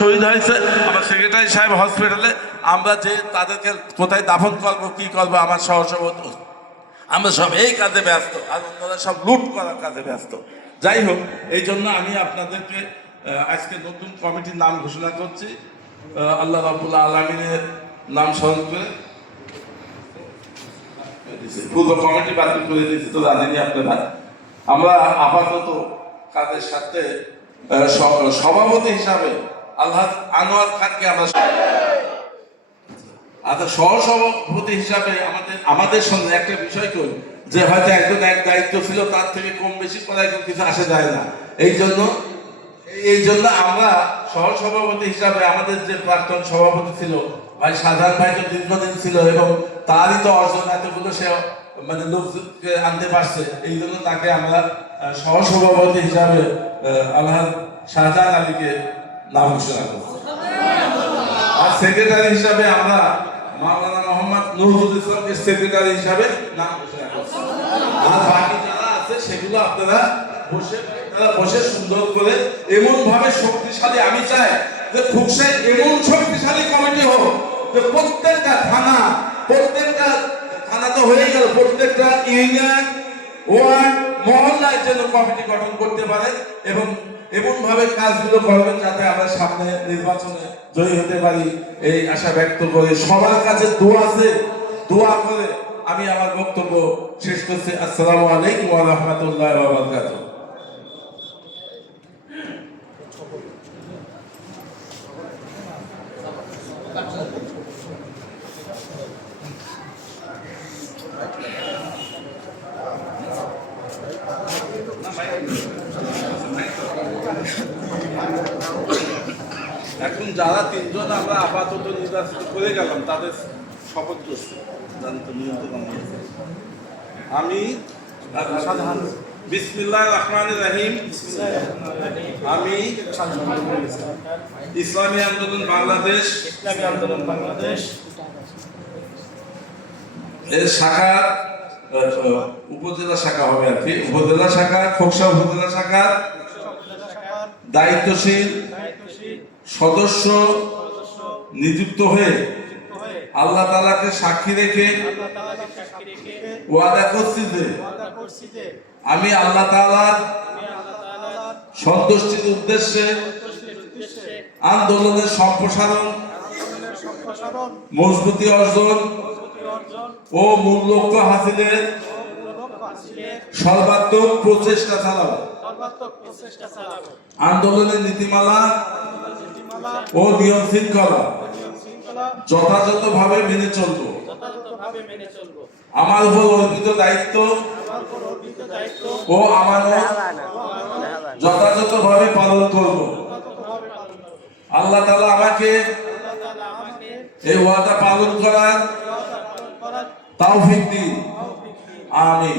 শহীদ হয়েছে। আমার সেক্রেটারি সাহেব হসপিটালে আমরা যে তাদেরকে কোথায় দাফন করব, কি করব, আমার সহসভাপতি। আমরা সব এই কাজে ব্যস্ত, আর অন্যরা সব লুট করার কাজে ব্যস্ত। যাই হোক, এই জন্য আমি আপনাদেরকে আজকে নতুন কমিটির নাম ঘোষণা করছি। আল্লাহ রাবুল্লাহ আলমিনের নাম স্মরণ করে। পূর্ব কমিটি বাতিল করে দিয়েছি, তো জানেনি আপনারা। আমরা আপাতত কাজের সাথে সভাপতি হিসাবে আল্লাহ আনোয়ার খানকে আমরা আচ্ছা সহসভাপতি হিসাবে আমাদের আমাদের সঙ্গে একটা বিষয় কই যে হয়তো একজন এক দায়িত্ব ছিল, তার থেকে কম বেশি করা কিছু আসে যায় না। এই জন্য এই জন্য আমরা সহসভাপতি হিসাবে আমাদের যে প্রাক্তন সভাপতি ছিল, ভাই সাধারণ ভাই তো দীর্ঘদিন ছিল এবং তারই তো অর্জন এতগুলো সে মানে লোককে আনতে পারছে, এই জন্য তাকে আমরা সহসভাপতি হিসাবে আল্লাহ শাহজাহান আলীকে নাম ঘোষণা আর সেক্রেটারি হিসাবে আমরা মাওলানা মোহাম্মদ নুরুল ইসলামকে সেক্রেটারি হিসাবে নাম ঘোষণা করছি। আর বাকি যারা আছে, সেগুলো আপনারা বসে আপনারা বসে সুন্দর করে এমন ভাবে শক্তিশালী, আমি চাই যে ফুকসের এমন শক্তিশালী কমিটি হোক যে প্রত্যেকটা থানা প্রত্যেকটা, থানা তো হয়ে গেল, প্রত্যেকটা ইউনিয়ন, ওয়ার্ড মহল্লায় যেন কমিটি গঠন করতে পারে এবং এমন ভাবে কাজগুলো করবেন যাতে আমরা সামনে নির্বাচনে জয়ী হতে পারি, এই আশা ব্যক্ত করে সবার কাছে দোয়া আছে, দোয়া করে আমি আমার বক্তব্য শেষ করছি। আসসালামু আলাইকুম রাহমাতুল্লাহি ওয়া এখন যারা তিনজন আমরা আপাতত নির্বাচিত করে গেলাম তাদের শপথ করছি। আমি বিসমিল্লাহ রহমান রাহিম। আমি ইসলামী আন্দোলন বাংলাদেশ। ইসলামী আন্দোলন বাংলাদেশ। এর শাখা উপজেলা শাখা হবে আর কি। উপজেলা শাখা খোকসা উপজেলা শাখার দায়িত্বশীল সদস্য নিযুক্ত হয়ে আল্লাহ তালাকে সাক্ষী রেখে ওয়াদা করছি যে আমি আল্লাহ তালার সন্তুষ্টির উদ্দেশ্যে আন্দোলনের সম্প্রসারণ, মজবুতি অর্জন ও মূল লক্ষ্য হাসিলের সর্বাত্মক প্রচেষ্টা চালাবো। আন্দোলনের নীতিমালা ও নিয়ম শৃঙ্খলা যথাযথভাবে মেনে চলব। আমার উপর অর্পিত দায়িত্ব ও আমানত যথাযথভাবে পালন করব। আল্লাহ তালা আমাকে তাআলা আমাকে এই ওয়াদা পালন করার ওয়াদা পালন করার তাওফিক দিন। আমিন।